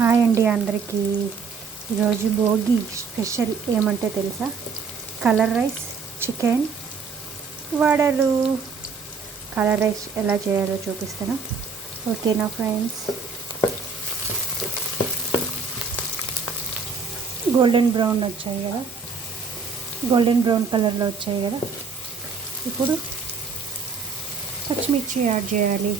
Hi అండి అందరికీ. ఈరోజు భోగి స్పెషల్ ఏమంటే తెలుసా? కలర్ రైస్, చికెన్, వడలు. కలర్ రైస్ ఎలా చేయాలో చూపిస్తాను. ఓకేనా ఫ్రెండ్స్? గోల్డెన్ బ్రౌన్ వచ్చాయి కదా, గోల్డెన్ బ్రౌన్ కలర్లో వచ్చాయి కదా. ఇప్పుడు పచ్చిమిర్చి యాడ్ చేయాలి.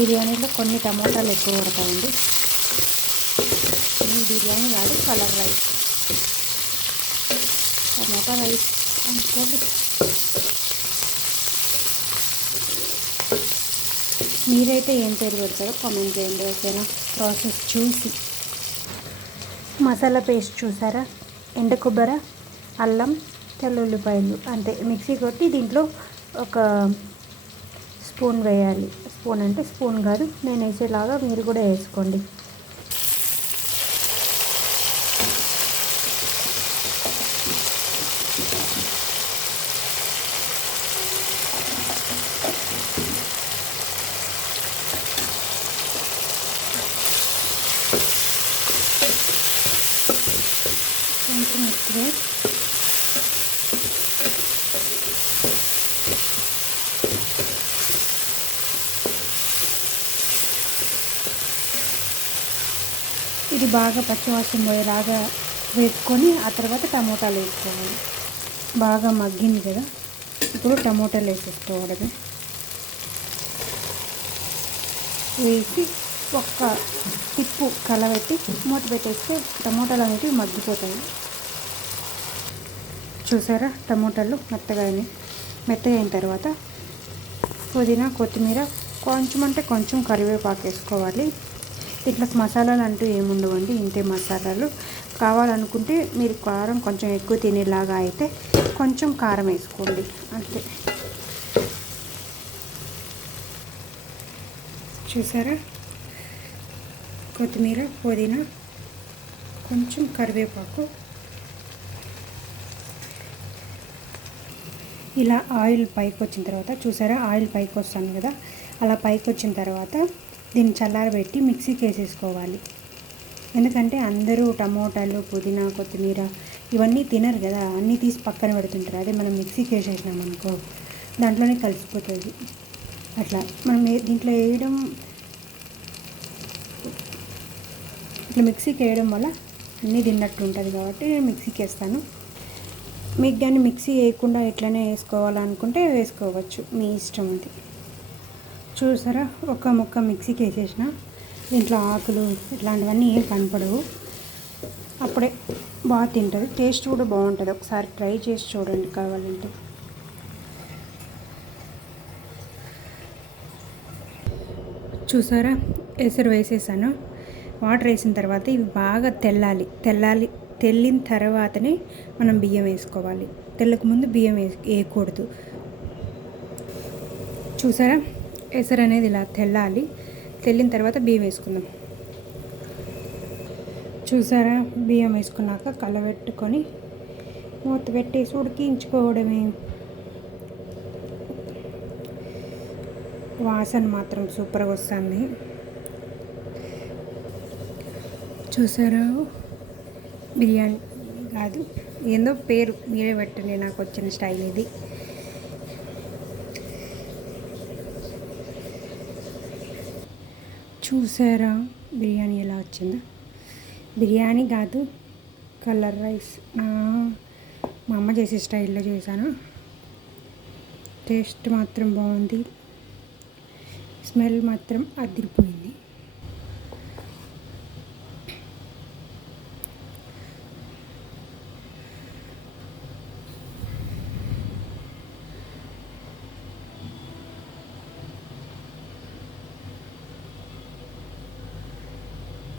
బిర్యానీలో కొన్ని టమోటాలు ఎక్కువ పడతాయండి. బిర్యానీ కాదు, కలర్ రైస్, టమోటా రైస్ అనుకోండి. మీరైతే ఏం పేరు పెడతారో కామెంట్ చేయండి, ఓకేనా? ప్రాసెస్ చూసి. మసాలా పేస్ట్ చూసారా? ఎండు కొబ్బరి, అల్లం, తెల్లుల్లిపాయలు అంతే మిక్సీ కొట్టి దీంట్లో ఒక స్పూన్ వేయాలి. స్పూన్ అంటే స్పూన్ కాదు, నేను వేసేలాగా మీరు కూడా వేసుకోండి. కొంచెం ఎక్కువే ఇది బాగా పచ్చివాసన పోయేలాగా వేసుకొని ఆ తర్వాత టమోటాలు వేసుకోవాలి. బాగా మగ్గింది కదా, ఇప్పుడు టమోటాలు వేసేసుకోవడమే. వేసి ఒక్క తిప్పు కలబెట్టి మూత పెట్టేస్తే టమోటాలు అనేవి మగ్గిపోతాయి. చూసారా? టమోటాలు మెత్తగా అయిన తర్వాత పుదీనా, కొత్తిమీర, కొంచెం అంటే కొంచెం కరివేపాకు వేసుకోవాలి. ఇట్లా మసాలాలు అంటూ ఏముండవండి, ఇంతే మసాలాలు. కావాలనుకుంటే మీరు కారం కొంచెం ఎక్కువ తినేలాగా అయితే కొంచెం కారం వేసుకోండి, అంతే. చూసారా? కొత్తిమీర, పుదీనా, కొంచెం కరివేపాకు. ఇలా ఆయిల్ పైకి వచ్చిన తర్వాత చూసారా? ఆయిల్ పైకి వస్తాను కదా, అలా పైకి వచ్చిన తర్వాత దీన్ని చల్లారబెట్టి మిక్సీకి వేసేసుకోవాలి. ఎందుకంటే అందరూ టమోటాలు, పుదీనా, కొత్తిమీర ఇవన్నీ తినరు కదా, అన్నీ తీసి పక్కన పెడుతుంటారు. అదే మనం మిక్సీకి వేసేసినామనుకో దాంట్లోనే కలిసిపోతుంది. అట్లా మనం దీంట్లో వేయడం, ఇట్లా మిక్సీకి వేయడం వల్ల అన్నీ తిన్నట్టు ఉంటుంది కాబట్టి నేను మిక్సీకి వేస్తాను. మీకు కానీ మిక్సీ వేయకుండా ఇట్లనే వేసుకోవాలనుకుంటే వేసుకోవచ్చు, మీ ఇష్టం అది. చూసారా? ఒక ముక్క మిక్సీకి వేసేసిన. దీంట్లో ఆకులు ఇట్లాంటివన్నీ ఏం కనపడవు. అప్పుడే బాగా తింటుంది, టేస్ట్ కూడా బాగుంటుంది. ఒకసారి ట్రై చేసి చూడండి కావాలంటే. చూసారా? ఎసరు వేసేసాను. వాటర్ వేసిన తర్వాత ఇవి బాగా తెల్లిన తర్వాతనే మనం బియ్యం వేసుకోవాలి. తెల్లక ముందు బియ్యం వేయకూడదు. చూసారా? ఎసరు అనేది ఇలా తెల్లిన తర్వాత బియ్యం వేసుకుందాం. చూసారా? బియ్యం వేసుకున్నాక కలబెట్టుకొని మూత పెట్టేసి ఉడికించుకోవడమే. వాసన మాత్రం సూపర్గా వస్తుంది. చూసారా? బిర్యానీ కాదు, ఏందో పేరు మీరే పెట్టండి, నాకు వచ్చిన స్టైల్ ఇది. చూసారా బిర్యానీ ఎలా వచ్చిందో? బిర్యానీ కాదు, కలర్ రైస్. మా అమ్మ చేసే స్టైల్లో చేశాను. టేస్ట్ మాత్రం బాగుంది, స్మెల్ మాత్రం అదిరిపోయింది.